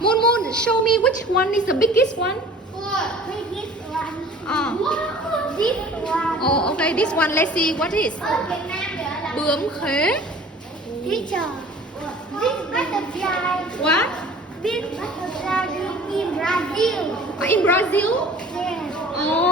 Moon, Moon, show me which one is the biggest one. Biggest one. Oh, This one. oh, okay, this one. Let's see what is. Ở Việt Nam gọi là Bướm khế. teacher. This butterfly. What? This butterfly in Brazil. In Brazil? Yes. Oh,